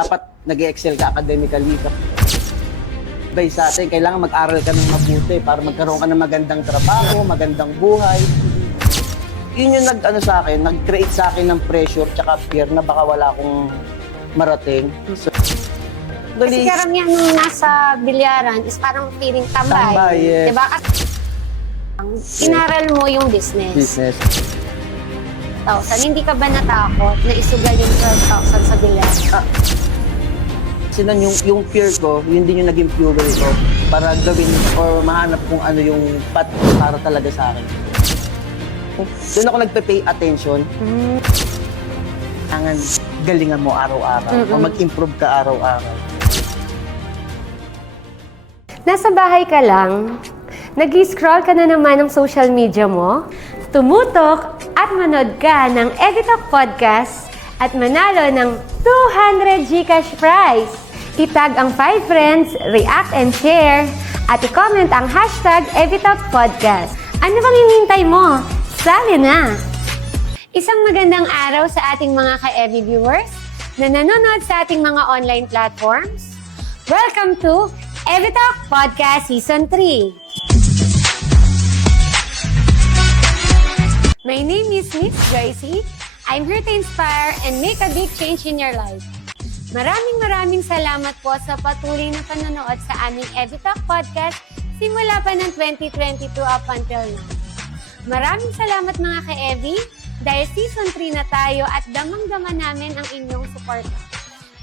dapat nag-excel ka academically. Bay sa atin, kailangan mag-aral ka ng mabuti para magkaroon ka ng magandang trabaho, magandang buhay. Yun yung nag-create sa akin ng pressure tsaka fear na baka wala akong marating. So, Kasi karamihan nung nasa bilyaran is parang feeling tambay. Tambay, yes. Diba? Kasi inaral mo yung business. 1,000. Hindi ka ba natakot na isugal yung 12,000 sa bilyaran? Kasi nun, yung fear ko, yun din yung naging fuel ko para gawin or mahanap kung ano yung path para talaga sa akin. Doon ako nagpe-pay attention. Kailangan galingan mo araw-araw o mag-improve ka araw-araw. Nasa bahay ka lang, nag-scroll ka na naman ng social media mo, tumutok at manood ka ng Evitalk Podcast at manalo ng 200 GCash prize. Itag ang 5 friends, react and share, at i-comment ang hashtag Evitalk Podcast. Ano bang hinihintay mo? Sali na! Isang magandang araw sa ating mga ka-Evi viewers na nanonood sa ating mga online platforms. Welcome to Evitalk Podcast Season 3. My name is Miss Joycey. I'm here to inspire and make a big change in your life. Maraming salamat po sa patuloy na panonood sa aming Evitalk Podcast simula pa ng 2022 up until now. Maraming salamat mga ka-Evi dahil Season 3 na tayo at damang-dama namin ang inyong suporta.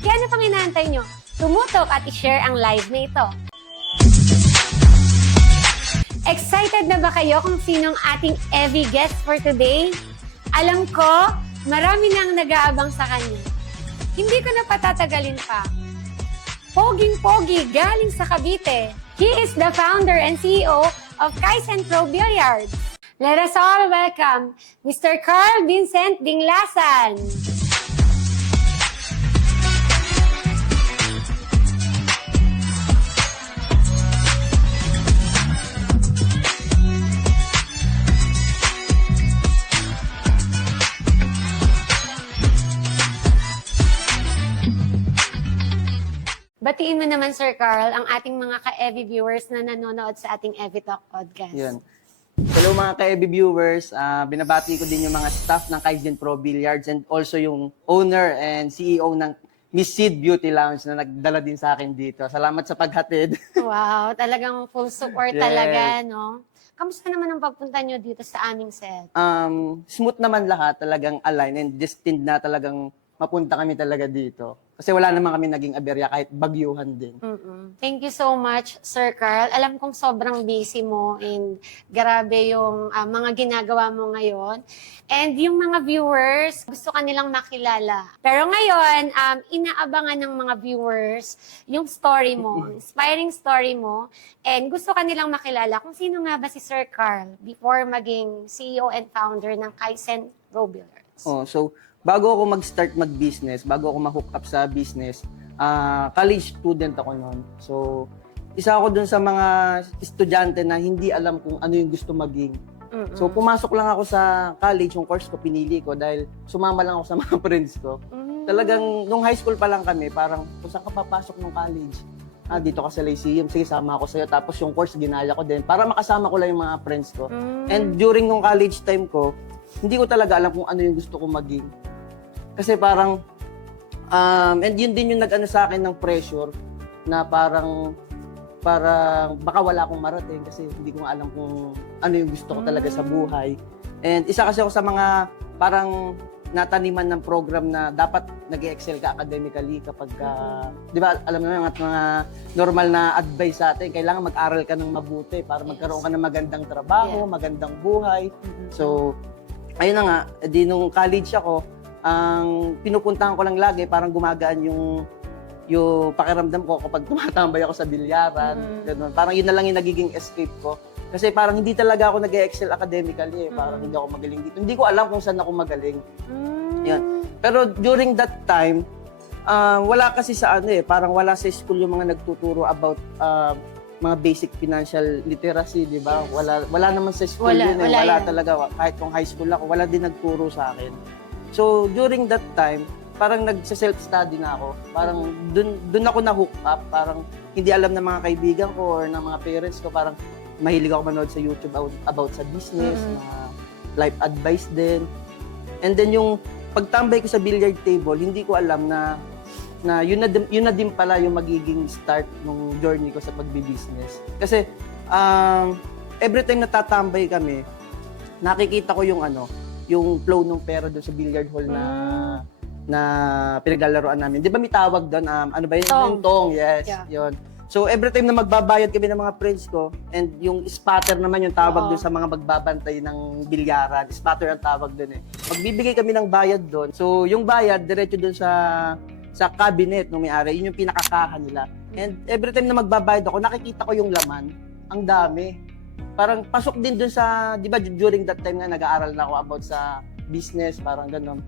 Kaya ano pang inaantay nyo? Tumutok at i-share ang live na ito. Excited na ba kayo kung sinong ating Evi guest for today? Alam ko, marami nang nag-aabang sa kanya. Hindi ko na patatagalin pa. Poging-pogi galing sa Cavite. He is the founder and CEO of Kaizen Pro Billiards. Let us all welcome Mr. Carl Vincent Dinglasan. Batiin mo naman, Sir Carl, ang ating mga ka-Evi viewers na nanonood sa ating Evitalk Podcast. Yan. Hello mga ka-Evi viewers, binabati ko din yung mga staff ng Kaizen Pro Billiards and also yung owner and CEO ng Miss Sid Beauty Lounge na nagdala din sa akin dito. Salamat sa paghatid. Wow, talagang full support Yes. talaga, no? Kamusta naman ang pagpunta nyo dito sa aming set? Smooth naman lahat, talagang align and destined na talagang mapunta kami talaga dito. Kasi wala naman kami naging aberya kahit bagyuhan din. Thank you so much, Sir Carl. Alam kong sobrang busy mo and grabe yung mga ginagawa mo ngayon. And yung mga viewers, gusto ka nilang makilala. Pero ngayon, inaabangan ng mga viewers yung story mo, inspiring story mo. And gusto ka nilang makilala kung sino nga ba si Sir Carl before maging CEO and founder ng Kaizen Pro Billiards. So bago ako mag-start mag-business, bago ako ma-hook up sa business, college student ako noon. So, isa ako dun sa mga estudyante na hindi alam kung ano yung gusto maging. So, pumasok lang ako sa college, yung course ko pinili ko dahil sumama lang ako sa mga friends ko. Talagang, nung high school pa lang kami, parang, kung saan ka papasok ng college? Dito ka sa Lyceum, sige, sama ako sa'yo. Tapos yung course, ginaya ko din para makasama ko lang yung mga friends ko. And during nung college time ko, hindi ko talaga alam kung ano yung gusto ko maging. Kasi parang, and yun din yung nag-ano sa akin ng pressure na parang baka wala akong marating kasi hindi ko nga alam kung ano yung gusto ko talaga sa buhay. And isa kasi ako sa mga parang nataniman ng program na dapat nag-excel ka academically kapag, di ba, alam naman yung mga normal na advice sa atin, kailangan mag-aral ka ng mabuti para magkaroon ka ng magandang trabaho, magandang buhay. So, ayun na nga, di nung college ako, ang pinupuntahan ko lang lagi, parang gumagaan yung pakiramdam ko kapag tumatambay ako sa bilyaran. Ganun. Parang yun na lang yung nagiging escape ko. Kasi parang hindi talaga ako nag-excel academically. Parang hindi ako magaling dito. Hindi ko alam kung saan ako magaling. Yan. Pero during that time, wala kasi sa parang wala sa school yung mga nagtuturo about mga basic financial literacy, di ba? Wala naman sa school yun. Wala talaga. Kahit kung high school ako, wala din nagturo sa akin. So, during that time, parang nagse-self-study na ako. Parang dun ako na-hook up. Parang hindi alam ng mga kaibigan ko or ng mga parents ko. Parang mahilig ako manood sa YouTube about sa business, mga life advice din. And then yung pagtambay ko sa billiard table, hindi ko alam na yun na din pala yung magiging start ng journey ko sa pagbi-business. Kasi every time natatambay kami, nakikita ko yung flow ng pera doon sa billiard hall na pinaglalaroan namin. Di ba may tawag doon? Ano ba yun? Tong. Yung tong, yes. Yeah. Yun. So every time na magbabayad kami ng mga friends ko, and yung spatter naman yung tawag doon sa mga magbabantay ng bilyaran. Spatter ang tawag doon eh. Magbibigay kami ng bayad doon. So yung bayad, diretso doon sa cabinet ng may-ari. Yun yung pinakakahan nila. And every time na magbabayad ako, nakikita ko yung laman. Ang dami. Parang pasok din doon sa, di ba during that time nga nag-aaral na ako about sa business, parang gano'n.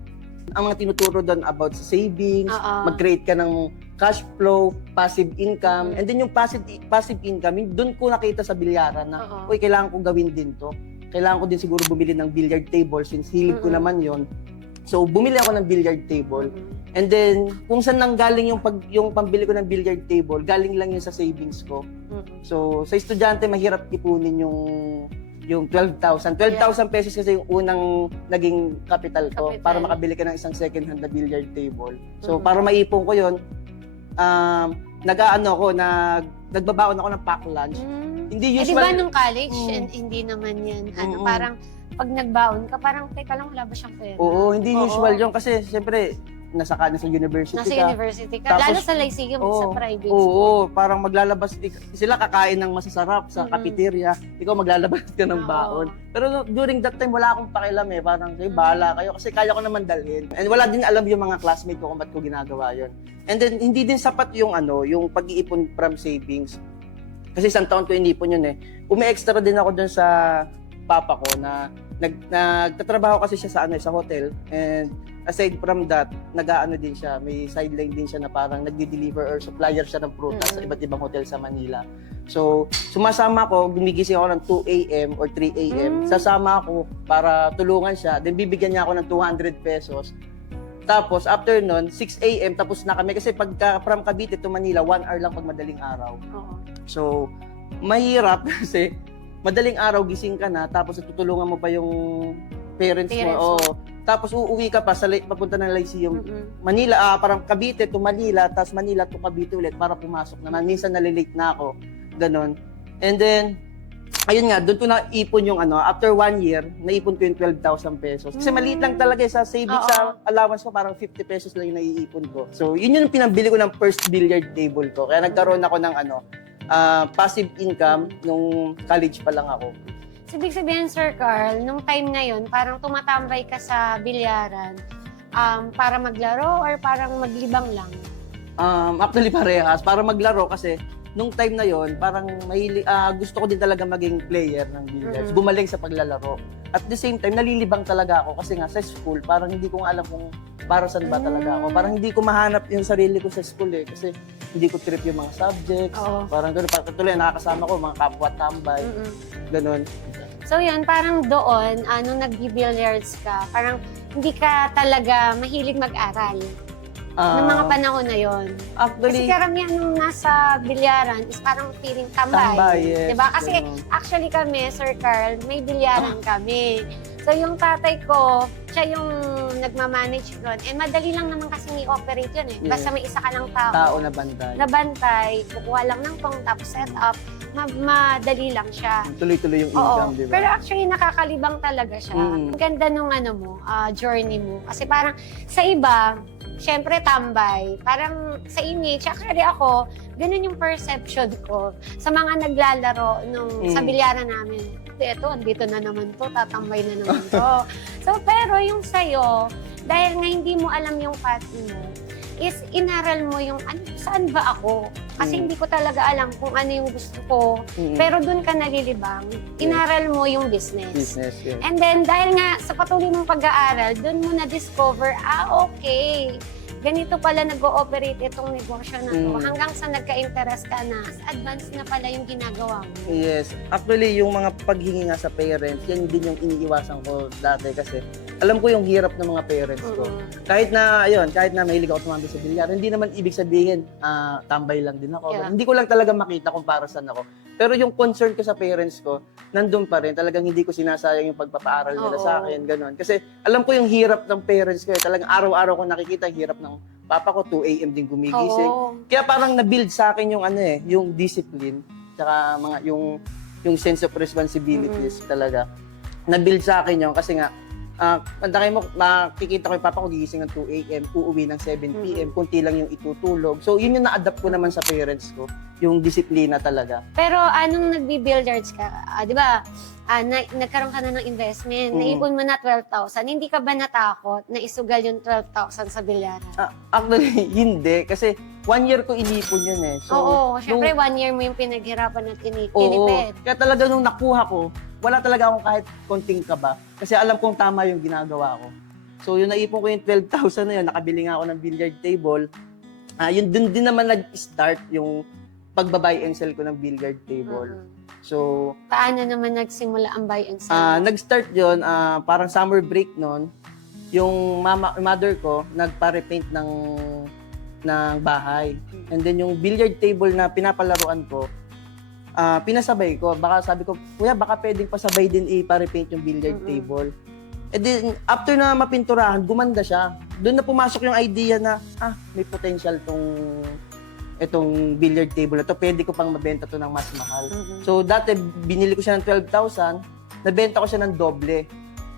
Ang mga tinuturo doon about sa savings, mag-create ka ng cash flow, passive income, and then yung passive income, doon ko nakita sa bilyaran na, uy, kailangan ko gawin din to. Kailangan ko din siguro bumili ng billiard table since hilig ko naman yon. So, bumili ako ng billiard table. And then, kung saan nanggaling yung pambili ko ng billiard table, galing lang yun sa savings ko. So, sa estudyante, mahirap ipunin yung 12,000. 12,000 pesos kasi yung unang naging capital ko para makabili ka ng isang second-hand na billiard table. So, para maipon ko yun, nagbabaon ako ng pack lunch. Hindi Di usual. ba nung college, hindi naman yan, parang pag nagbaon ka, parang teka lang, wala ba siyang pera? Oo, hindi usual yun kasi siyempre, nasa university Nasa ka. university ka. Tapos, Lalo sa Lyceum, sa private Oo, school. parang maglalabas, sila kakain ng masasarap sa cafeteria, ikaw maglalabas ka ng baon. Pero during that time, wala akong pakialam eh. Parang, kayo, bahala kayo kasi kaya ko naman dalhin. And wala din alam yung mga classmate ko kung ba't ko ginagawa yun. And then, hindi din sapat yung yung pag-iipon from savings. Kasi isang taon ko inipon yun eh. Umi-extra din ako dun sa papa ko na nagtatrabaho kasi siya sa hotel, and aside from that, nag-aano din siya, may sideline din siya na parang nagdi-deliver or supplier siya ng prutas sa iba't ibang hotel sa Manila. So, sumasama ako, gumigising ako ng 2 a.m. or 3 a.m. Sasama ako para tulungan siya, then bibigyan niya ako ng 200 pesos. Tapos, after nun, 6 a.m. tapos na kami. Kasi pagka from Cavite to Manila, 1 hour lang pag madaling araw. So, mahirap kasi madaling araw gising ka na, tapos tutulungan mo pa yung parents mo. Tapos uuwi ka pa papunta ng Lyceum. Manila, parang Cavite to Manila, tapos Manila to Cavite ulit para pumasok naman. Minsan nalilate na ako. Ganon. And then, ayun nga, doon ko naipon yung after 1 year, naipon ko yung 12,000 pesos. Kasi maliit lang talaga sa savings, sa allowance ko, parang 50 pesos lang yung naiipon ko. So, yun yung pinambili ko ng first billiard table ko. Kaya nagkaroon ako ng passive income nung college pa lang ako. So, ibig sabihin, Sir Carl, nung time na yun, parang tumatambay ka sa bilyaran para maglaro or parang maglibang lang? Actually, parehas. Para maglaro kasi nung time na yon parang gusto ko din talaga maging player ng billiards. Gumaling sa paglalaro. At the same time, nalilibang talaga ako kasi nga sa school, parang hindi ko alam kung para saan ba talaga ako. Parang hindi ko mahanap yung sarili ko sa school eh. Kasi hindi ko trip yung mga subjects. Parang gano'n. Patuloy, nakakasama ko, mga kapwa-tambay. Gano'n. So yun, parang doon, nung nag-billiards ka, parang hindi ka talaga mahilig mag-aral. Noong mga panahon na yon. Actually, kasi karamihan nung nasa bilyaran is parang feeling tambay. Yes. Diba? Kasi actually kami, Sir Carl, may bilyaran kami. So yung tatay ko, siya yung nagmamanage doon. Eh madali lang naman kasi i-operate yun eh. Basta may isa ka lang tao. na bantay. Nabantay, kukuha lang ng tong, tapos set up. Madali lang siya. Tuloy-tuloy yung income, di ba? Pero actually, nakakalibang talaga siya. Ang ganda nung journey mo. Kasi parang sa iba, syempre tambay. Parang sa image, actually ako, ganun yung perception ko sa mga naglalaro sa bilyaran namin. Ito, andito na naman to, tatambay na naman to. So, pero yung sa'yo, dahil nga hindi mo alam yung path mo, is inaral mo yung saan ba ako? Kasi hindi ko talaga alam kung ano yung gusto ko. Pero dun ka nalilibang, inaral mo yung business. Yeah. And then, dahil nga sa patuloy mong pag-aaral, dun mo na-discover, okay, ganito pala nag-ooperate itong negosyo na to. Hanggang sa nagka-interest ka na, advanced na pala yung ginagawa mo. Yes. Actually, yung mga paghingi nga sa parents, yan din yung iniiwasan ko dati kasi alam ko yung hirap ng mga parents ko. Kahit na mahilig ako tumambay sa bilyar, hindi naman ibig sabihin, tambay lang din ako. Yeah. Hindi ko lang talaga makita kung para saan ako. Pero yung concern ko sa parents ko, nandun pa rin. Talagang hindi ko sinasayang yung pagpapaaral nila sa akin, gano'n. Kasi alam ko yung hirap ng parents ko. Talagang araw-araw ko nakikita yung hirap ng papa ko, 2 a.m. din gumigising. Kaya parang na-build sa akin yung yung discipline, tsaka yung sense of responsibilities talaga. Na-build sa akin yun kasi nga, pandakay mo, makikita ko yung papa ko gigising ng 2 a.m., uuwi ng 7 p.m., kunti lang yung itutulog. So, yun yung na-adapt ko naman sa parents ko, yung disiplina talaga. Pero anong nagbi-billiards ka? Di ba, nagkaroon ka na ng investment, naipon mo na 12,000, hindi ka ba natakot na isugal yung 12,000 sa bilyaran? Actually, hindi. Kasi 1 year ko inipon yun eh. So, Oo, syempre 1 year mo yung pinaghirapan at tinipid. Kaya talaga nung nakuha ko, wala talaga akong kahit konting kaba. Kasi alam kong tama yung ginagawa ko. So, yung naipon ko yung 12,000 na yun, nakabili nga ako ng billiard table. Yun dun din naman nag-start yung pagbabuy and sell ko ng billiard table. So, Paano naman nagsimula ang buy and sell? nag-start yun, parang summer break nun. Yung mother ko, nagpa-repaint ng bahay. And then yung billiard table na pinapalaruan ko, pinasabay ko. Baka sabi ko, kuya, baka pwedeng pasabay din ipa-repaint yung billiard table. And then, after na mapinturahan, gumanda siya. Doon na pumasok yung idea na, may potential itong billiard table na to. Pwede ko pang mabenta to ng mas mahal. So, dati, binili ko siya ng 12,000, nabenta ko siya ng doble.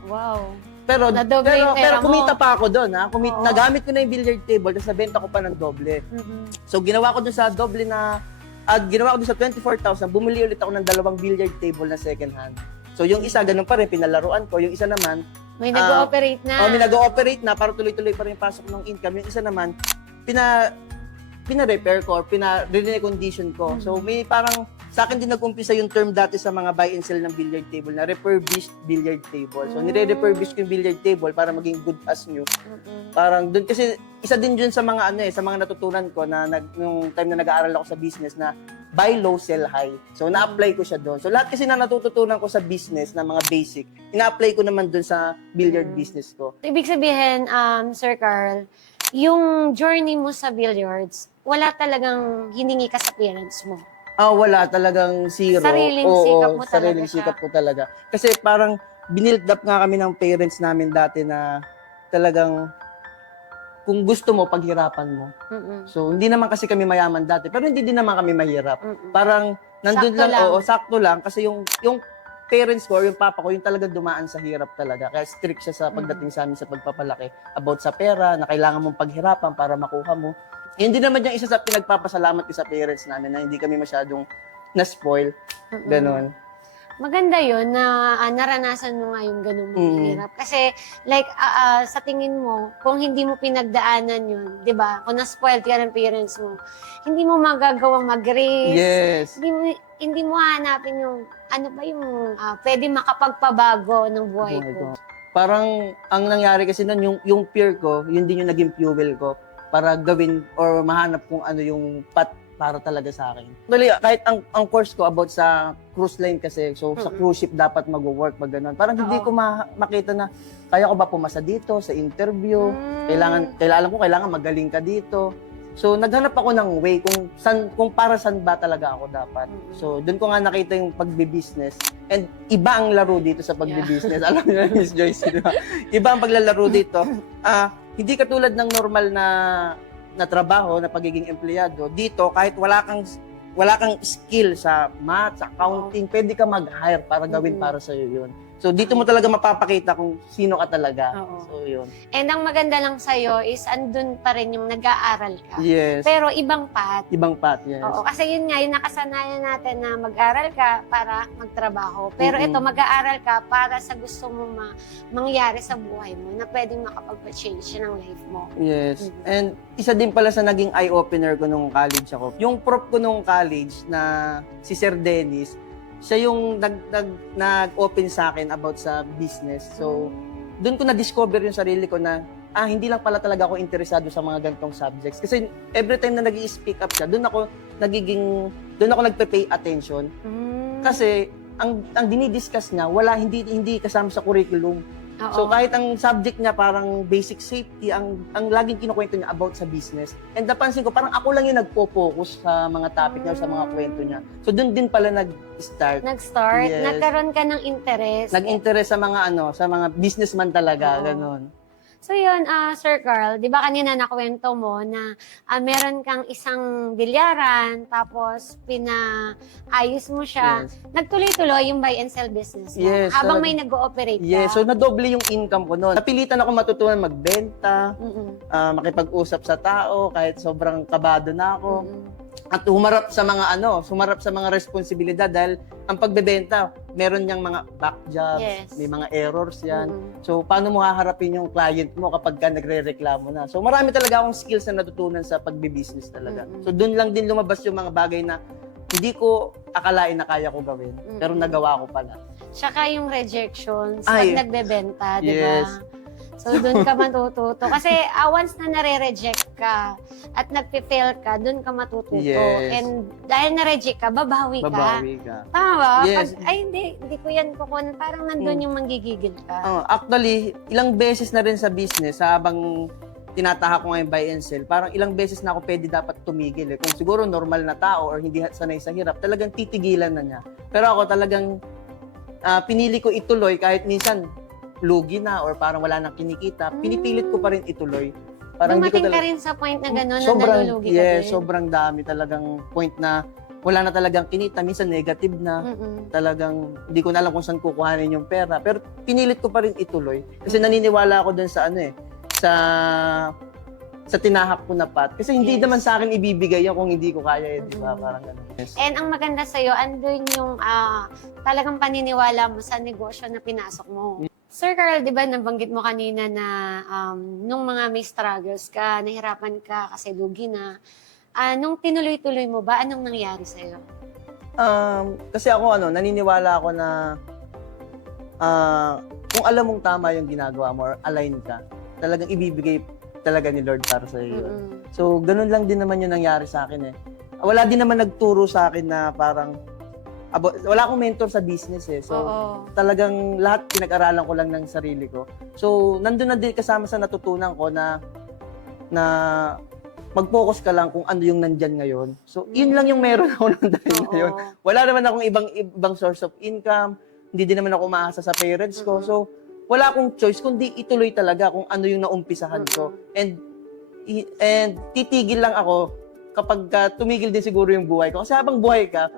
Wow. Pero Nadoble yung pera mo. kumita pa ako doon, ha? Nagamit ko na yung billiard table, tapos nabenta ko pa ng doble. So, ginawa ko doon sa doble na, ginawa ko doon sa 24,000, bumili ulit ako ng 2 billiard table na second hand. So, yung isa, ganun pa rin, pinalaruan ko. Yung isa naman, May nag-ooperate na. may nag-ooperate na, para tuloy-tuloy pa rin yung pasok ng income. Yung isa naman, pina-repair ko or pina-recondition ko. So, may parang, sa akin din nag-umpisa yung term dati sa mga buy and sell ng billiard table na refurbished billiard table. So, nire-refurbish ko yung billiard table para maging good as new. Parang doon, kasi isa din dun sa mga sa mga natutunan ko na nung time na nag-aaral ako sa business na buy low, sell high. So, na-apply ko siya doon. So, lahat kasi na natututunan ko sa business na mga basic, ina-apply ko naman doon sa billiard business ko. Ibig sabihin, Sir Carl, yung journey mo sa billiards, wala talagang hiningi ka sa parents mo. Wala talagang zero. Sariling sikap mo talaga sariling siya. sikap ko talaga. Kasi parang binild up nga kami ng parents namin dati na talagang kung gusto mo, paghirapan mo. So, hindi naman kasi kami mayaman dati, pero hindi din naman kami mahirap. Parang nandun Sakto lang, lang. sakto lang. Kasi yung parents ko, yung papa ko, yung talagang dumaan sa hirap talaga. Kaya strict siya sa pagdating sa amin sa pagpapalaki. About sa pera, na kailangan mong paghirapan para makuha mo. Hindi naman yung isa sa pinagpapasalamat ko sa parents namin na hindi kami masyadong na-spoil. Ganon. Maganda yun na naranasan mo nga yung ganung hirap. Kasi, like, sa tingin mo, kung hindi mo pinagdaanan yun, di ba? Kung na-spoiled ka ng parents mo, hindi mo magagawang mag-raise. Yes. Hindi mo hanapin yung, ano ba yung pwede makapagpabago ng buhay ko. Parang, ang nangyari kasi nun, yung peer ko, yun din yung naging fuel ko para gawin or mahanap kung ano yung path para talaga sa akin. Actually, kahit ang course ko about sa cruise line kasi, so sa cruise ship dapat mag-work, mag-ganon. Parang hindi ko makita na kaya ko ba pumasa dito sa interview, kailangan magaling ka dito. So, naghanap ako ng way kung para saan ba talaga ako dapat. So, doon ko nga nakita yung pagbi-business. And iba ang laro dito sa pagbi-business. Alam niyo na, Miss Joyce, di ba? Iba ang paglalaro dito. Hindi katulad ng normal na trabaho, na pagiging empleyado. Dito, kahit wala kang skill sa math, sa accounting, pwede ka mag-hire para gawin para sa'yo yun. So, dito mo talaga mapapakita kung sino ka talaga. So, yun. And ang maganda lang sa'yo is andun pa rin yung nag-aaral ka. Yes. Pero ibang path. Ibang path, yes. Oo, kasi yun nga, yung nakasanayan natin na mag-aral ka para magtrabaho. Pero ito, mag-aaral ka para sa gusto mo mangyari sa buhay mo na pwedeng makapag-change ng life mo. Yes. And isa din pala sa naging eye-opener ko nung college ako. Yung prof ko nung college na si Sir Dennis, siya yung nag-open sa akin about sa business. So, doon ko na-discover yung sarili ko na hindi lang pala talaga ako interesado sa mga ganitong subjects. Kasi every time na nag-i-speak up siya, doon ako nagpe-pay attention. Kasi ang dinidiscuss niya, hindi kasama sa curriculum. Oo. So kahit ang subject niya parang basic safety, ang laging kinukwento niya about sa business. And napansin ko, parang ako lang yung nagpo-focus sa mga topic niya, sa mga kwento niya. So doon din pala nag-start. Nag-start, Yes. nagkaroon ka ng interest. Nag-interest sa mga sa mga businessman talaga, Oo. ganon. So yun, Sir Carl, di ba kanina nakwento mo na meron kang isang bilyaran, tapos pinaayos mo siya. Yes. Nagtuloy-tuloy yung buy and sell business mo Yes, habang talaga. may nag-ooperate ka. Yes, so nadoble yung income ko noon. Napilitan ako matutunan magbenta, Mm-mm. makipag-usap sa tao kahit sobrang kabado na ako. Mm-mm. At humarap sa mga responsibilidad dahil ang pagbebenta, meron niyang mga back jobs, Yes. may mga errors yan. Mm-mm. So, paano mo haharapin yung client mo kapag ka nagre-reklamo na? So, marami talaga akong skills na natutunan sa pagbe-business talaga. Mm-mm. So, doon lang din lumabas yung mga bagay na hindi ko akalain na kaya ko gawin, pero Mm-mm. nagawa ko pala. Tsaka yung rejections Ay. pag nagbebenta, di ba? Yes. So, doon ka matututo. Kasi once na nare-reject ka at nagpe-fail ka, doon ka matututo. Yes. And dahil na-reject ka, babawi ka. Babawi ka. Tama ba? Yes. Pag, ay, hindi ko yan kukunin. Parang nandun yung manggigigil ka. Actually, ilang beses na rin sa business, habang tinatahak ko ngayon buy and sell, parang ilang beses na ako pwede dapat tumigil. Kung siguro normal na tao or hindi sanay sa hirap, talagang titigilan na niya. Pero ako talagang pinili ko ituloy kahit minsan lugi na or parang wala nang kinikita, pinipilit ko pa rin ituloy. Parang Dumating ka rin sa point na gano'n na sobrang, nalulugi ka yes, din. sobrang dami talagang point na wala na talagang kinita, minsan negative na. Mm-mm. Talagang hindi ko na alam kung saan kukuhanin yung pera. Pero pinilit ko pa rin ituloy. Kasi naniniwala ako dun sa sa tinahak ko na path. Kasi hindi Yes. naman sa akin ibibigay yan kung hindi ko kaya, di ba? Mm-mm. Parang ganun. Yes. And ang maganda sa'yo, andun yung talagang paniniwala mo sa negosyo na pinasok mo. Sir Carl, di ba nabanggit mo kanina na nung mga may struggles ka, nahirapan ka kasi lugi na, nung tinuloy-tuloy mo ba, anong nangyari sa'yo? Kasi ako, naniniwala ako na kung alam mong tama yung ginagawa mo or align ka, talagang ibibigay talaga ni Lord para sa iyo. Mm-mm. So, ganun lang din naman yung nangyari sa akin eh. Wala din naman nagturo sa akin na parang wala akong mentor sa business eh. So, Oo. talagang lahat pinag-aralan ko lang ng sarili ko. So, nandun na din kasama sa natutunan ko na mag-focus ka lang kung ano yung nandyan ngayon. So, yun lang yung meron ako ng time na yun. Oo. Wala naman akong ibang source of income. Hindi din naman ako umaasa sa parents ko. Mm-mm. So, wala akong choice kundi ituloy talaga kung ano yung naumpisahan ko. And titigil lang ako kapag tumigil din siguro yung buhay ko. Kasi habang buhay ka,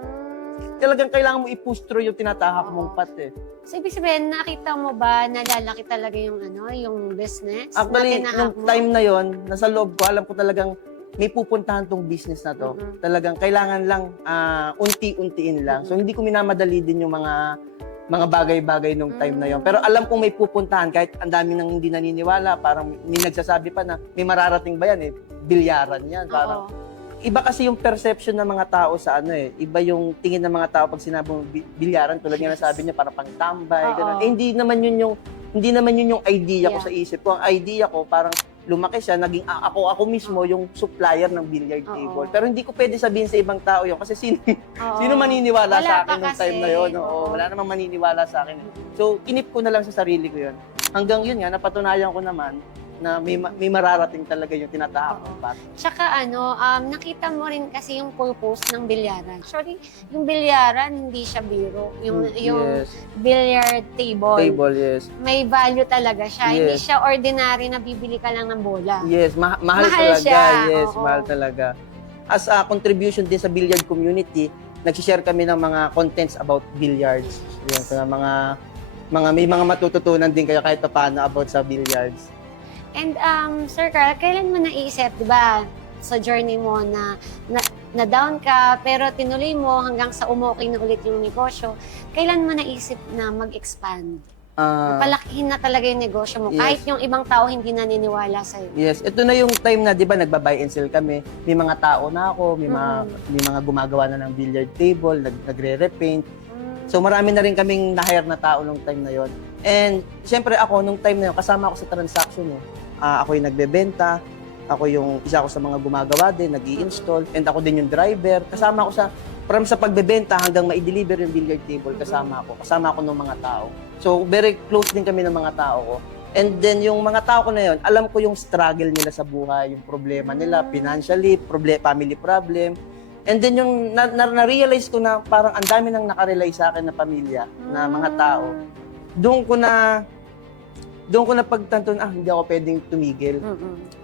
talagang kailangan mo i-push through yung tinatahak mong path eh. So, ibig sabihin, nakita mo ba na lalaki talaga yung yung business? Actually, na nung tinahak mo? time na yon, nasa loob ko, alam ko talagang may pupuntahan tong business na to. Mm-mm. Talagang kailangan lang unti-untiin lang. So, hindi ko minamadali din yung mga bagay-bagay nung time na yon. Pero alam kong may pupuntahan kahit ang dami nang hindi naniniwala. Parang may nagsasabi pa na may mararating ba yan eh? Bilyaran yan. Parang Oo. iba kasi yung perception ng mga tao sa Iba yung tingin ng mga tao pag sinabing bilyaran, tulad nga nasabi niya, parang pangtambay, Oo. ganun. Hindi naman yun yung idea ko Yeah. sa isip ko. Ang idea ko, parang lumaki siya, naging ako mismo yung supplier ng billiard Oo. table. Pero hindi ko pwede sabihin sa ibang tao yun kasi Oo. sino maniniwala Wala sa pa akin nung kasi. time na yun? Oo, Oo. wala namang maniniwala sa akin. So, kinip ko na lang sa sarili ko yun. Hanggang yun nga, napatunayan ko naman na may mararating talaga yung tinatahak Oo. ng path. Tsaka nakita mo rin kasi yung purpose ng bilyaran. Actually, yung bilyaran, hindi siya biro. Yung Yes. billiard table, Table, yes. may value talaga siya. Yes. Hindi siya ordinary na bibili ka lang ng bola. Yes, mahal Mahal talaga. siya, Yes, oo. mahal talaga. As a contribution din sa billiard community, nag-share kami ng mga contents about billiards. Yun, sa may mga matututunan din kayo kahit paano about sa billiards. And Sir Carl, kailan mo naisip, di ba, sa journey mo na down ka, pero tinuloy mo hanggang sa umokay na ulit yung negosyo, kailan mo naisip na mag-expand? Palakihin na talaga yung negosyo mo, Yes. kahit yung ibang tao hindi naniniwala sa'yo. Yes, ito na yung time na 'di ba nagba-buy and sell kami. May mga tao na ako, may mga gumagawa na ng billiard table, nagre-repaint. So marami na rin kaming na-hire na tao nung time na yon. And siyempre ako nung time na yun, kasama ako sa transaction eh. Ako yung nagbebenta, ako yung isa ako sa mga gumagawa din, nag-i-install, and ako din yung driver. Kasama ako sa pagbebenta hanggang ma-deliver yung billiard table, kasama ako ng mga tao. So, very close din kami ng mga tao ko. And then, yung mga tao ko na yun, alam ko yung struggle nila sa buhay, yung problema nila, financially, family problem. And then, yung na-realize ko na parang ang dami nang nakarely sa akin na pamilya, na mga tao. Doon ko na pagtanto na, hindi ako pwedeng tumigil.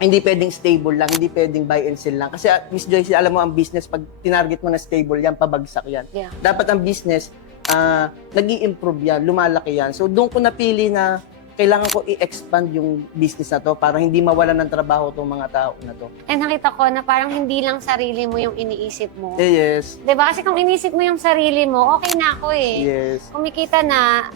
Hindi pwedeng stable lang, hindi pwedeng buy and sell lang. Kasi Miss Joyce, alam mo ang business, pag tinarget mo na stable yan, pabagsak yan. Yeah. Dapat ang business, nag-i-improve yan, lumalaki yan. So doon ko napili na kailangan ko i-expand yung business na to para hindi mawalan ng trabaho tong mga tao na to. And nakita ko na parang hindi lang sarili mo yung iniisip mo. Yes. Diba? Kasi kung inisip mo yung sarili mo, okay na ako eh. Yes. Kumikita na,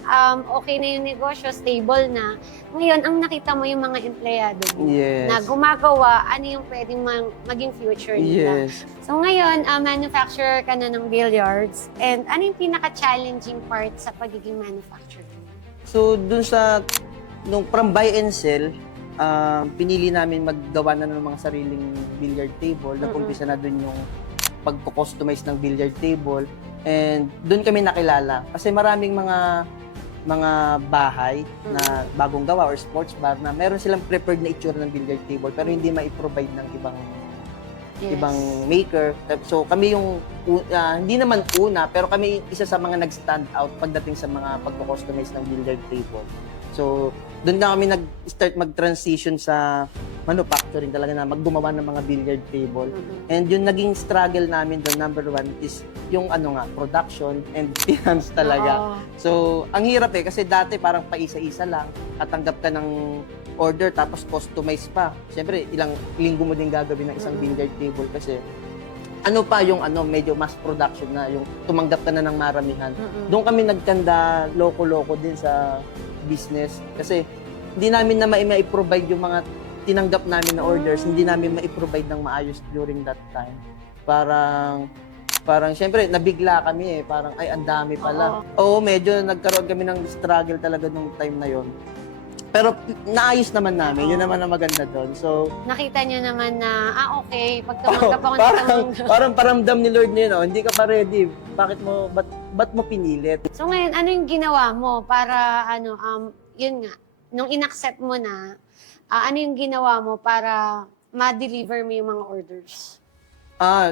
okay na yung negosyo, stable na. Ngayon, ang nakita mo yung mga empleyado mo Yes. na gumagawa, ano yung pwedeng maging future nila. Yes. So ngayon, manufacturer ka na ng billiards. And ano yung pinaka-challenging part sa pagiging manufacturer? So dun sa nung from buy and sell, pinili namin maggawa na ng mga sariling billiard table. Nag-umpisa na dun yung pagko-customize ng billiard table. And dun kami nakilala. Kasi maraming mga bahay na bagong gawa or sports bar na meron silang prepared na itsura ng billiard table pero hindi ma-provide ng ibang maker. So kami yung hindi naman una pero kami isa sa mga nag-stand out pagdating sa mga pagko-customize ng billiard table. So doon na kami nag-start mag-transition sa manufacturing talaga na maggumawa ng mga billiard table. And yung naging struggle namin doon, number one, is yung production and finance talaga. So, ang hirap kasi dati parang paisa-isa lang, katanggap ka ng order tapos customize pa. Siyempre, ilang linggo mo din gagawin ng isang billiard table kasi yung medyo mass production na, yung tumanggap ka na ng maramihan. Doon kami nagkanda loko-loko din sa business kasi hindi namin na ma-provide yung mga tinanggap namin na orders, hindi namin ma-provide ng maayos during that time. Parang syempre nabigla kami parang ay ang dami pala. Oo, medyo nagkaroon kami ng struggle talaga nung time na yon. Pero naayos naman namin, yun naman ang maganda doon. So, nakita niyo naman na, okay, pag tumanggap ako ng parang paramdam ni Lord niyo, hindi ka pa ready. Ba't mo pinilit? So ngayon, ano yung ginawa mo para, yun nga, nung in-accept mo na, ano yung ginawa mo para ma-deliver mo yung mga orders?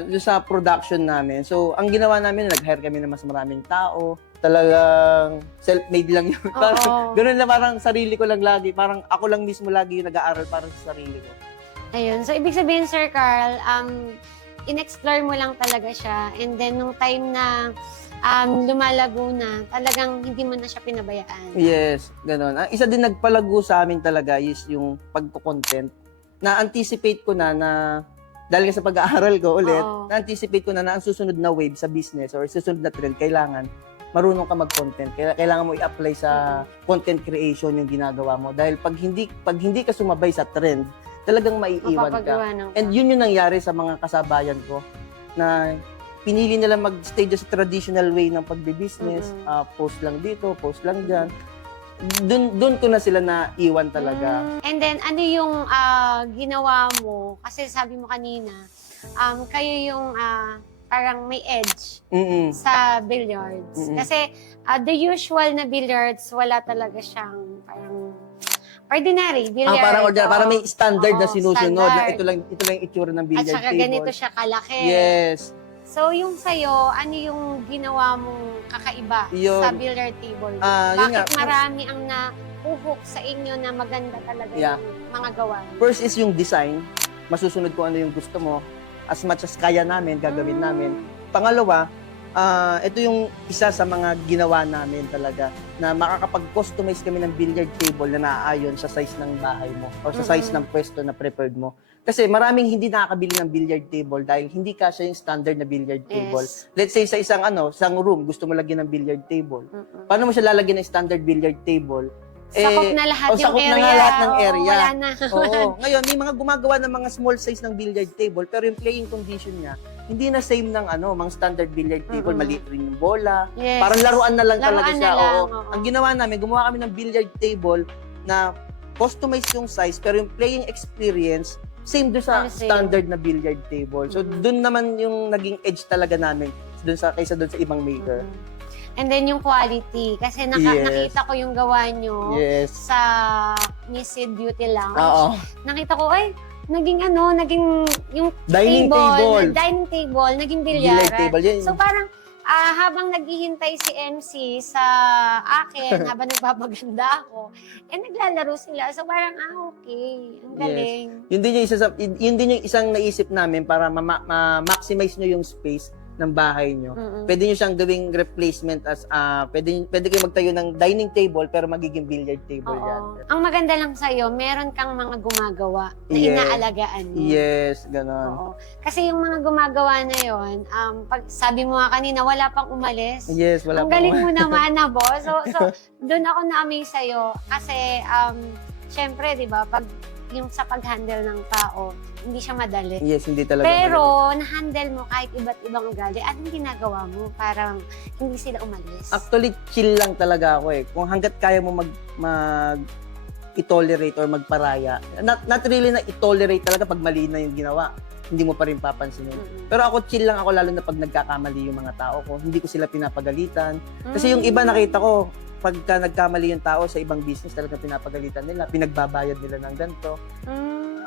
Yung sa production namin. So, ang ginawa namin, nag-hire kami ng mas maraming tao. Talagang self-made lang yun. Parang, ganun na parang sarili ko lang lagi. Parang ako lang mismo lagi yung nag-aaral para sa sarili ko. Ayun. So, ibig sabihin, Sir Carl, in-explore mo lang talaga siya. And then, nung time na lumalago na, talagang hindi mo na siya pinabayaan. Yes, ganun. Ang isa din nagpalago sa amin talaga is yung pagko-content. Na-anticipate ko na dahil sa pag-aaral ko ulit, na-anticipate ko na ang susunod na wave sa business or susunod na trend, kailangan marunong ka mag-content. Kailangan mo i-apply sa content creation yung ginagawa mo. Dahil pag hindi ka sumabay sa trend, talagang maiiwan ka. And yun yung nangyari sa mga kasabayan ko na pinili nila mag-stay sa traditional way ng pagbe-business. Post lang dito, post lang dyan. Doon ko na sila naiwan talaga. And then, ano yung ginawa mo? Kasi sabi mo kanina, kayo yung parang may edge sa billiards. Kasi the usual na billiards, wala talaga siyang parang ordinary billiard. Parang may standard na sinusunod. Standard. Ito lang yung itsura ng billiard At saka table. ganito siya kalaki. Yes. So, yung sa'yo, ano yung ginawa mong kakaiba sa billiard table? Bakit marami ang napuhok sa inyo na maganda talaga yung mga gawa? First is yung design. Masusunod kung ano yung gusto mo. As much as kaya namin, gagawin namin. Pangalawa, ito yung isa sa mga ginawa namin talaga na makakapag-customize kami ng billiard table na naaayon sa size ng bahay mo o sa size ng pwesto na prepared mo. Kasi maraming hindi nakakabili ng billiard table dahil hindi kasya yung standard na billiard table. Yes. Let's say sa isang room, gusto mo lagyan ng billiard table. Paano mo siya lalagyan ng standard billiard table? Sakop na lahat yung sakop area. Na nga lahat ng area. Wala na. Oo. Ngayon, may mga gumagawa ng mga small size ng billiard table pero yung playing condition niya, hindi na same ng mga standard billiard table. Maliit rin yung bola. Yes. Parang laruan na lang talaga Laruan siya. na lang, Oo. Ang ginawa namin, gumawa kami ng billiard table na customize yung size pero yung playing experience same doon sa standard na billiard table. So, doon naman yung naging edge talaga namin kaysa doon sa ibang maker. And then yung quality. Kasi Yes. nakita ko yung gawa nyo Yes. sa Miss Sid Beauty Lounge. Oo. Nakita ko, ay, naging yung Dining table. dining table, naging Billiard bilyaran. table. Yan. So parang habang naghihintay si MC sa akin, habang nagpapaganda ako, naglalaro sila. So parang, okay, ang Yes. galing. Yun din yung isang naisip namin para ma-maximize nyo yung space ng bahay nyo. Mm-mm. Pwede nyo siyang gawing replacement as, pwede kayo magtayo ng dining table pero magiging billiard table yan. Oo. Ang maganda lang sa'yo, meron kang mga gumagawa na Yes. inaalagaan mo. Yes, ganon. Oo. Kasi yung mga gumagawa na yon, pag sabi mo nga kanina, wala pang umalis. Yes, wala Ang pa galing naman. mo naman na, boss. So doon ako na-amaze sa'yo. Kasi, syempre, di ba, pag yung sa pag-handle ng tao, hindi siya madali. Yes, hindi talaga. Pero, na-handle mo kahit iba't ibang ugali at yung ginagawa mo para hindi sila umalis. Actually, chill lang talaga ako eh. Kung hanggat kaya mo i-tolerate or magparaya. Not really na i-tolerate talaga pag mali na yung ginawa. Hindi mo pa rin papansinin. Mm-mm. Pero ako chill lang ako lalo na pag nagkakamali yung mga tao ko. Hindi ko sila pinapagalitan. Kasi yung iba nakita ko, pagka nagkamali yung tao sa ibang business, talaga pinapagalitan nila, pinagbabayad nila ng ganito.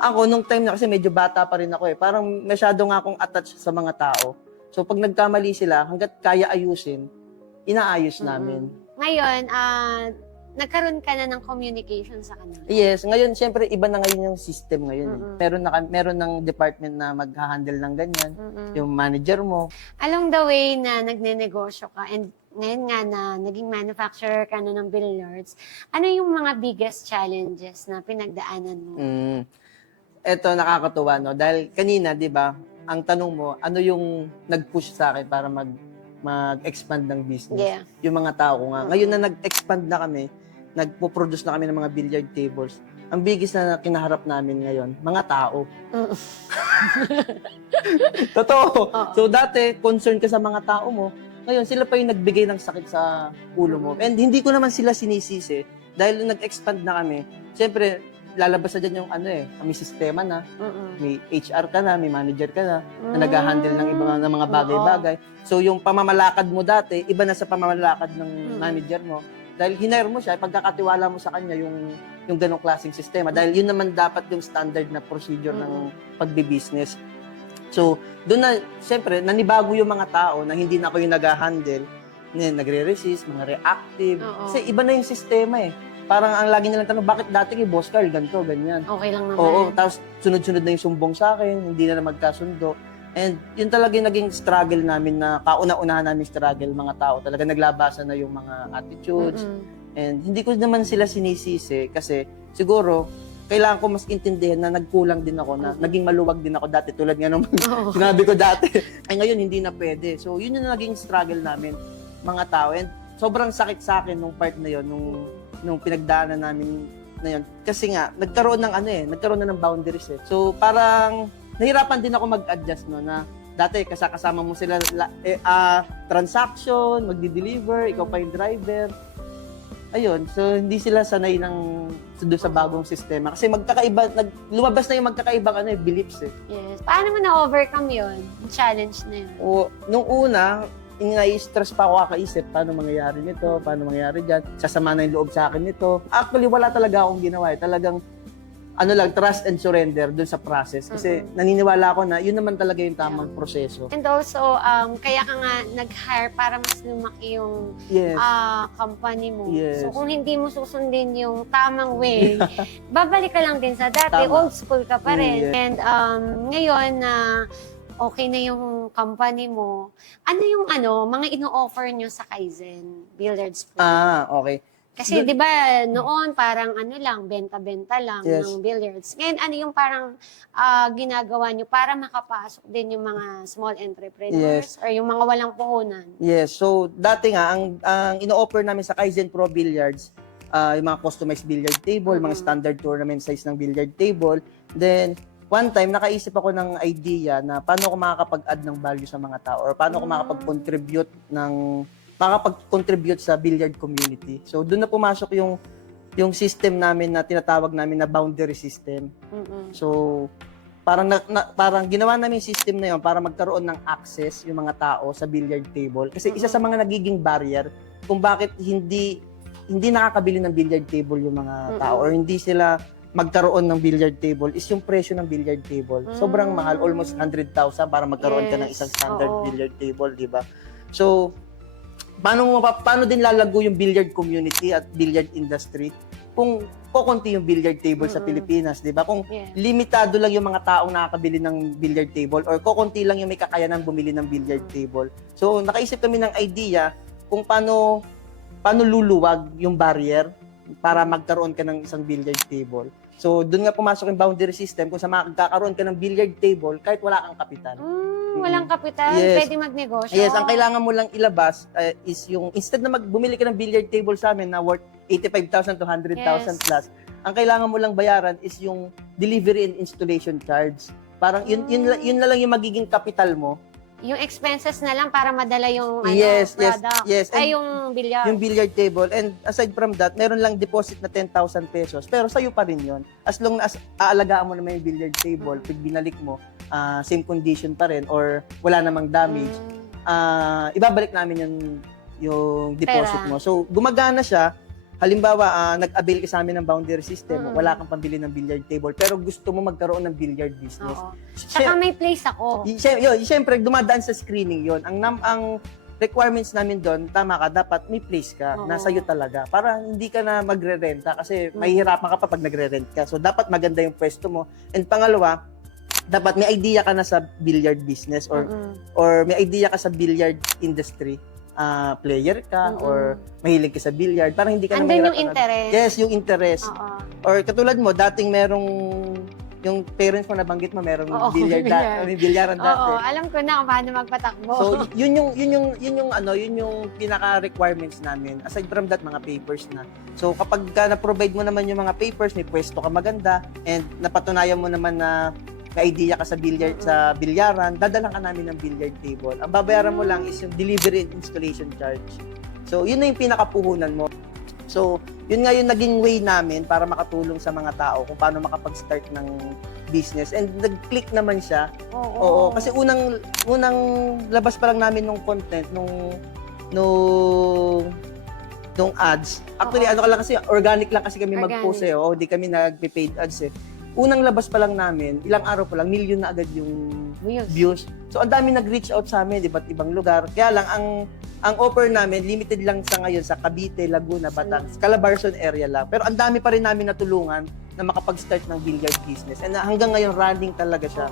Ako, nung time na kasi medyo bata pa rin ako eh, parang masyado nga akong attached sa mga tao. So pag nagkamali sila, hanggat kaya ayusin, inaayos namin. Ngayon, nagkaroon ka na ng communication sa kanila. Yes, ngayon syempre iba na ngayon yung system ngayon. Mm-mm. Meron ng department na magha-handle ng ganyan, yung manager mo. Along the way na nagne-negosyo ka and ngayon nga na naging manufacturer ka na ng billiards, ano yung mga biggest challenges na pinagdaanan mo? Eto, nakakatuwa, no? Dahil kanina, di ba, ang tanong mo, ano yung nag-push sa akin para mag-expand ng business? Yeah. Yung mga tao ko nga. Ngayon na nag-expand na kami, nagpo-produce na kami ng mga billiard tables, ang biggest na kinaharap namin ngayon, mga tao. Totoo. So dati, concern ka sa mga tao mo, ngayon sila pa yung nagbigay ng sakit sa ulo mo. And hindi ko naman sila sinisisi, dahil nung nag-expand na kami, siyempre, lalabas na dyan yung may sistema na, may HR ka na, may manager ka na, na nag-handle ng ng mga bagay-bagay. So yung pamamalakad mo dati, iba na sa pamamalakad ng manager mo. Dahil hinire mo siya, pagkakatiwala mo sa kanya yung ganong klaseng sistema. Dahil yun naman dapat yung standard na procedure ng pagbibusiness. So, doon na, siyempre, nanibago yung mga tao na hindi na ako yung nag-handle, nagre-resist, mga reactive. Kasi iba na yung sistema eh. Parang ang lagi nilang tanong, bakit dati kay Boss Carl, ganito, ganyan. Okay lang naman. Oo, tapos sunod-sunod na yung sumbong sa akin, hindi na magkasundo. And yun talaga yung naging struggle namin na kauna-unahan namin struggle mga tao. Talaga naglabasan na yung mga attitudes. And hindi ko naman sila sinisisi kasi siguro kailangan ko mas intindihan na nagkulang din ako, na naging maluwag din ako dati tulad nga nung sinabi ko dati. Ay ngayon hindi na pwede. So yun yung naging struggle namin mga tao. And sobrang sakit sa akin nung part na yun, nung pinagdaanan namin na yun. Kasi nga, nagkaroon na ng boundaries eh. So parang nahirapan din ako mag-adjust no, na dati kasama mo sila transaction, magdi-deliver, ikaw pa yung driver. Ayun, so hindi sila sanay doon sa bagong sistema. Kasi lumabas na yung magkakaibang beliefs eh. Yes. Paano mo na-overcome yun? Yung challenge na yun? Nung una, nai-stress pa ako kakaisip, paano mangyayari nito, paano mangyayari dyan, sasama na yung loob sa akin nito. Actually, wala talaga akong ginawa eh. Talagang, trust and surrender dun sa process. Kasi naniniwala ako na yun naman talaga yung tamang proseso. And also, kaya ka nga nag-hire para mas lumaki yung Yes. company mo. Yes. So, kung hindi mo susundin yung tamang way, babalik ka lang din sa dati. Tama. Old school ka pa rin. Yes. And ngayon na okay na yung company mo, ano yung mga ino-offer nyo sa Kaizen Billiards po? Okay. Kasi di ba noon parang benta-benta lang Yes. ng billiards. Ngayon ano yung parang ginagawa nyo para makapasok din yung mga small entrepreneurs or yung mga walang puhunan? Yes. So, dati nga, ang ino-offer namin sa Kaizen Pro Billiards, yung mga customized billiard table, mga standard tournament size ng billiard table. Then, one time, nakaisip ako ng idea na paano ako makakapag-add ng value sa mga tao or paano ako makakapag-contribute sa billiard community. So, doon na pumasok yung system namin na tinatawag namin na boundary system. So, parang ginawa namin yung system na yun para magkaroon ng access yung mga tao sa billiard table. Kasi isa sa mga nagiging barrier kung bakit hindi nakakabili ng billiard table yung mga tao or hindi sila magkaroon ng billiard table is yung presyo ng billiard table. Sobrang mahal, almost 100,000 para magkaroon ka ng isang standard billiard table, di ba? So, paano din lalago yung billiard community at billiard industry kung kokonti yung billiard table sa Pilipinas, di ba? Kung limitado lang yung mga taong nakakabili ng billiard table or kokonti lang yung may kakayanan bumili ng billiard table. So, nakaisip kami ng idea kung paano luluwag yung barrier para magkaroon ka ng isang billiard table. So, doon nga pumasok yung boundary system kung sa magkakaroon ka ng billiard table kahit wala kang kapital. Walang kapital, Yes. pwede magnegosyo. Yes, ang kailangan mo lang ilabas is yung, instead na bumili ka ng billiard table sa amin na worth 85,000 to 100,000 plus, ang kailangan mo lang bayaran is yung delivery and installation charge. Parang yun na lang yung magiging kapital mo. Yung expenses na lang para madala yung product. Yes. Ay, yung bilyar. Yung billiard table. And aside from that, meron lang deposit na 10,000 pesos. Pero sa'yo pa rin yun. As long as aalagaan mo naman yung billiard table, pag binalik mo, same condition pa rin or wala namang damage, ibabalik namin yung deposit Pera. mo. So, gumagana siya. Halimbawa, nag-avail ka sa amin ng boundary system, wala kang pambili ng billiard table, pero gusto mo magkaroon ng billiard business. Oo. Saka may place ako. Siyempre, dumadaan sa screening yon. Ang requirements namin doon, tama ka, dapat may place ka, nasa iyo talaga. Para hindi ka na magre-renta kasi mahihirapan ka pa pag nagre-rent ka. So, dapat maganda yung pwesto mo. And pangalawa, dapat may idea ka na sa billiard business or may idea ka sa billiard industry. Player ka or mahilig ka sa billiard, parang hindi ka na Andun mahirapan. yung interest. Yes, yung interest. Oo. Or katulad mo, dating merong yung parents mo nabanggit mo merong bilyaran dati. Oo, alam ko na kung paano magpatakbo. So, yun yung pinaka requirements namin. Aside from that, mga papers na. So, kapag na-provide mo naman yung mga papers, may pwesto ka maganda and napatunayan mo naman na may idea ka sa bilyaran, dadalan ka namin ng billiard table. Ang babayaran mo lang is yung delivery and installation charge. So, yun na yung pinakapuhunan mo. So, yun nga yung naging way namin para makatulong sa mga tao kung paano makapag-start ng business. And nag-click naman siya. Oo. Kasi unang labas pa lang namin nung content, nung ads. Actually, organic lang kasi kami mag-post eh. Di kami nag-paid ads eh. Unang labas pa lang namin, ilang araw pa lang, million na agad yung views. So, ang dami nag-reach out sa amin, iba't ibang lugar. Kaya lang, ang offer namin, limited lang sa ngayon sa Cavite, Laguna, Batangas, Calabarzon area lang. Pero ang dami pa rin namin natulungan na makapag-start ng billiard business. And hanggang ngayon, running talaga siya.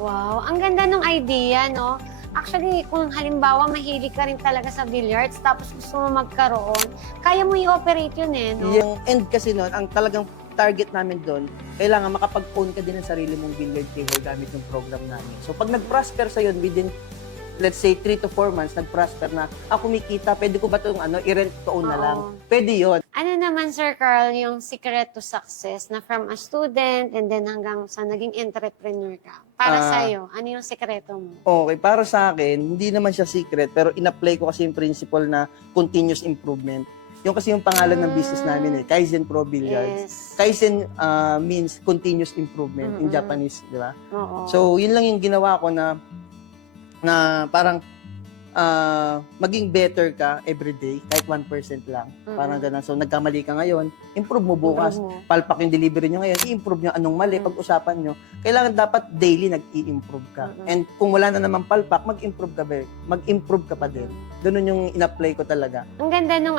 Wow, ang ganda ng idea, no? Actually, kung halimbawa mahilig ka rin talaga sa billiards, tapos gusto mo magkaroon, kaya mo i-operate yun eh, no? Yung end kasi nun, ang talagang target namin doon, kailangan makapag-own ka din ng sarili mong billiard table gamit ng program namin. So, pag nag-prosper sa yun, within, let's say, 3 to 4 months, nag-prosper na, kumikita, pwede ko ba itong i-rent to own na lang? Pwede yun. Ano naman, Sir Carl, yung secret to success na from a student and then hanggang sa naging entrepreneur ka? Para sa'yo, ano yung sekreto mo? Okay, para sa akin, hindi naman siya secret, pero in-apply ko kasi yung principle na continuous improvement. Yung kasi yung pangalan ng business namin Kaizen Pro Billiards. Yes. Kaizen means continuous improvement in Japanese, di ba? Oo. So, yun lang yung ginawa ko na parang maging better ka every day, kahit 1% lang. Parang ganun. So, nagkamali ka ngayon, improve mo bukas. Palpak yung delivery nyo ngayon, i-improve nyo anong mali, pag-usapan nyo. Kailangan dapat daily nag-i-improve ka. And kung wala na naman palpak, mag-improve ka pa din. Ganun yung in-apply ko talaga. Ang ganda nung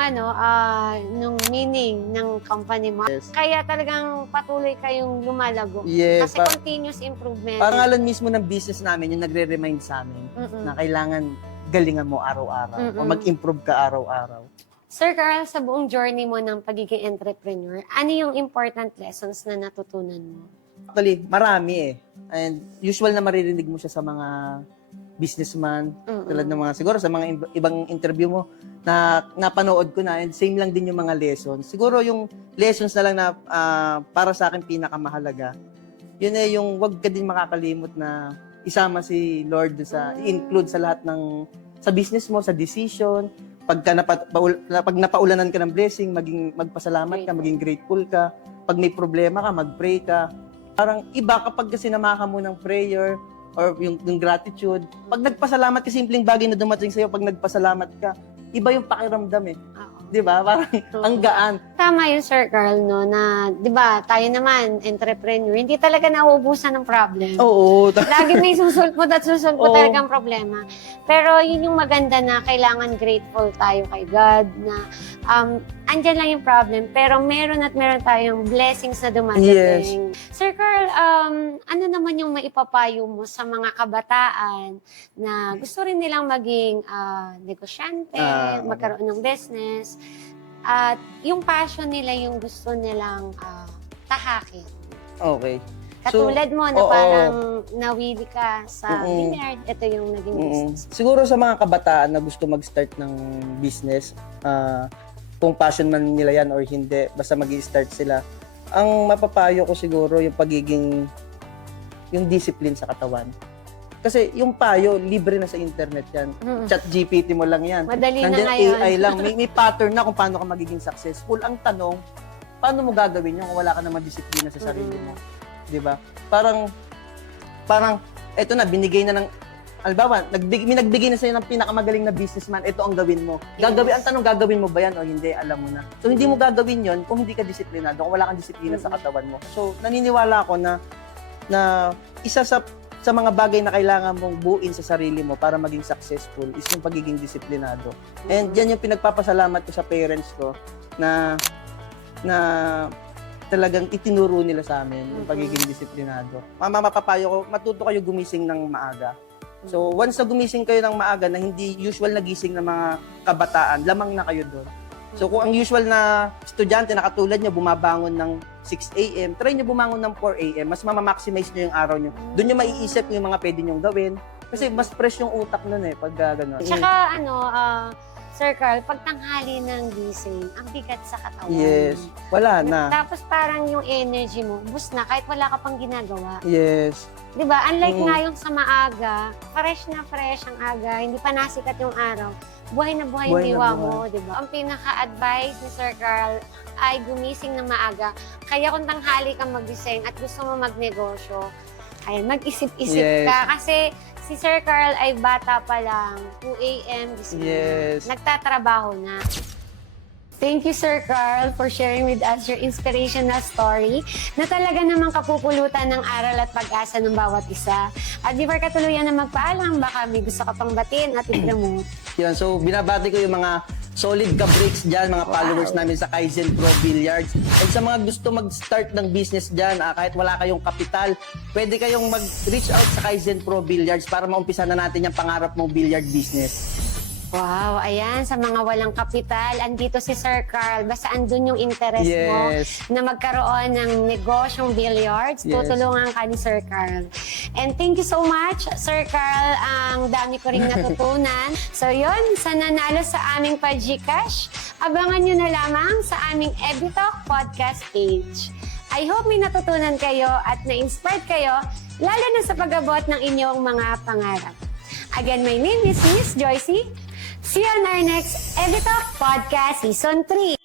nung meaning ng company mo. Yes. Kaya talagang patuloy kayong lumalago. Yes. Kasi continuous improvement. Pangalan mismo ng business namin, yung nagre-remind sa amin na kailangan galingan mo araw-araw o mag-improve ka araw-araw. Sir Carl, sa buong journey mo ng pagiging entrepreneur, ano yung important lessons na natutunan mo? Actually, marami And usual na maririnig mo siya sa mga businessman, tulad ng mga, siguro sa mga ibang interview mo na napanood ko na, and same lang din yung mga lessons. Siguro yung lessons na lang na para sa akin pinakamahalaga, yun yung wag ka din makakalimot na isama si Lord sa i-include sa lahat ng sa business mo, sa decision. Pag napaulanan ka ng blessing, magpasalamat ka, maging grateful ka. Pag may problema ka, mag-pray ka. Parang iba kapag kasi sinamahan mo ng prayer or yung gratitude. Pag nagpasalamat ka, simpleng bagay na dumating sa'yo, pag nagpasalamat ka, iba yung pakiramdam eh. Oo. 'Di ba? Parang ang gaan. Tama yun, Sir Carl, no, na, di ba, tayo naman, entrepreneur, hindi talaga nauubusan ng problem. Oo. Lagi may susulpot at susulpot Oo. talagang problema. Pero yun yung maganda na kailangan grateful tayo kay God na andyan lang yung problem, pero meron at meron tayong blessings na dumadating. Sir Carl, ano naman yung maipapayo mo sa mga kabataan na gusto rin nilang maging negosyante, Okay. magkaroon ng business, at yung passion nila yung gusto nilang tahakin? Okay. Katulad mo na oo. parang nawili ka sa Mm-mm. billiard, ito yung naging business. Siguro sa mga kabataan na gusto mag-start ng business, kung passion man nila yan or hindi, basta mag-i-start sila, ang mapapayo ko siguro yung discipline sa katawan. Kasi yung payo, libre na sa internet yan. Mm. Chat GPT mo lang yan. Madali na Nandiyan ngayon. AI lang. May pattern na kung paano ka magiging successful. Ang tanong, paano mo gagawin yun kung wala ka naman disiplina sa sarili mo? 'Di ba? Parang eto na, binigay na ng, halimbawa, may nagbigay na sa'yo ng pinakamagaling na businessman, ito ang gawin mo. Ang tanong, gagawin mo ba yan o hindi? Alam mo na. So, hindi mo gagawin yon kung hindi ka disiplinado, kung wala kang disiplina sa katawan mo. So, naniniwala ako na isa sa mga bagay na kailangan mong buuin sa sarili mo para maging successful is yung pagiging disiplinado. And yan yung pinagpapasalamat ko sa parents ko na talagang itinuro nila sa amin yung pagiging disiplinado. Mapapayo ko, matuto kayo gumising ng maaga. So, once na gumising kayo ng maaga na hindi usual na gising ng mga kabataan, lamang na kayo doon. So, kung ang usual na estudyante na katulad nyo, bumabangon ng 6 a.m., try nyo bumangon ng 4 a.m., mas mamamaximize nyo yung araw nyo. Doon nyo maiisip yung mga pwede nyong gawin. Kasi mas fresh yung utak nun eh, pag gano'n. Tsaka Sir Carl, pag tanghali ng gising, ang bigat sa katawan. Yes. Wala na. Tapos parang yung energy mo, boost na kahit wala ka pang ginagawa. Yes. Di ba? Unlike nga yung sa maaga, fresh na fresh ang aga, hindi pa nasikat yung araw, buhay na buhay yung Buhay na diwa buhay. mo, di ba? Ang pinaka-advice ni Sir Carl ay gumising ng maaga. Kaya kung tanghali kang magising at gusto mo magnegosyo, ay mag-isip-isip Yes. ka. Kasi si Sir Carl ay bata pa lang, 2 a.m. gising Yes. na. Nagtatrabaho na. Thank you, Sir Carl, for sharing with us your inspirational story na talaga namang kapupulutan ng aral at pag-asa ng bawat isa. At before ka tuluyan na magpaalam, baka may gusto ka pang batiin at i-promote. Yan, so binabati ko yung mga solid ka-breaks dyan, mga followers namin sa Kaizen Pro Billiards. And sa mga gusto mag-start ng business dyan, kahit wala kayong kapital, pwede kayong mag-reach out sa Kaizen Pro Billiards para maumpisa na natin yung pangarap mong billiard business. Wow, ayan, sa mga walang kapital, andito si Sir Carl. Basta andun yung interest mo Yes. na magkaroon ng negosyong billiards, Yes. tutulungan ka ni Sir Carl. And thank you so much, Sir Carl. Ang dami ko ring natutunan. So yun, sa nanalo sa aming pa-Gcash, abangan nyo na lamang sa aming EduTalk podcast page. I hope may natutunan kayo at na-inspired kayo, lalo na sa pag-abot ng inyong mga pangarap. Again, my name is Miss Joycey. See you on our next EduTalk Podcast Season 3.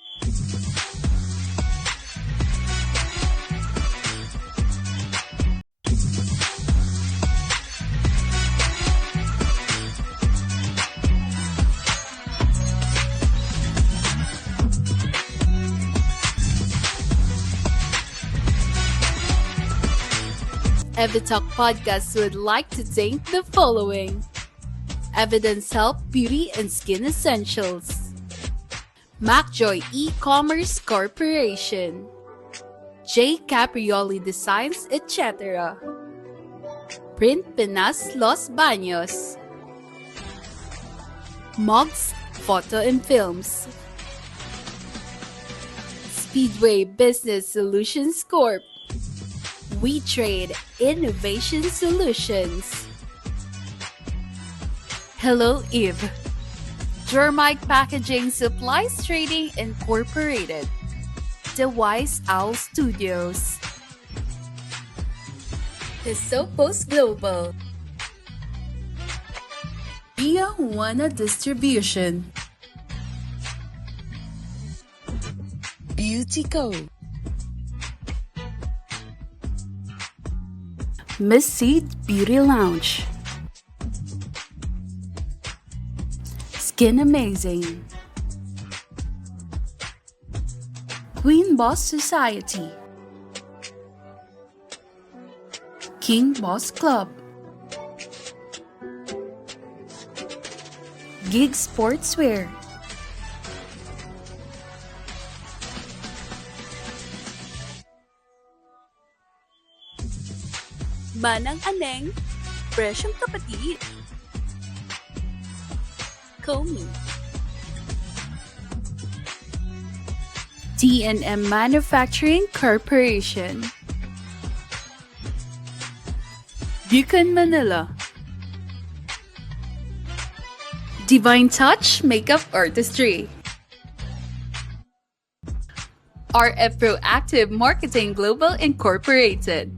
EviTalk Podcast would like to thank the following: Evidence Health Beauty and Skin Essentials, MacJoy E-Commerce Corporation, J. Caprioli Designs, etc., Print Pinas Los Baños, Mugs Photo and Films, Speedway Business Solutions Corp., We Trade Innovation Solutions, Hello Eve, Germike Packaging Supplies Trading Incorporated, The Wise Owl Studios, Hisopos Global, Via Juana Distribution, Beauty Co., Miss Seed Beauty Lounge, Skin Amazing, Queen Boss Society, King Boss Club, Gig Sportswear, Manang Aneng, Presyong Kapatid, Komi, T&M Manufacturing Corporation, Buchan Manila, Divine Touch Makeup Artistry, RF Proactive Marketing Global Incorporated,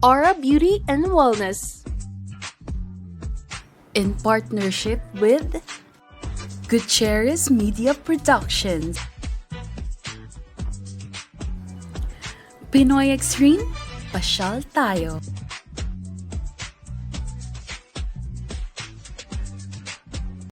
Aura Beauty and Wellness, in partnership with Gutierrez Media Productions, Pinoy Extreme, Pasyal Tayo.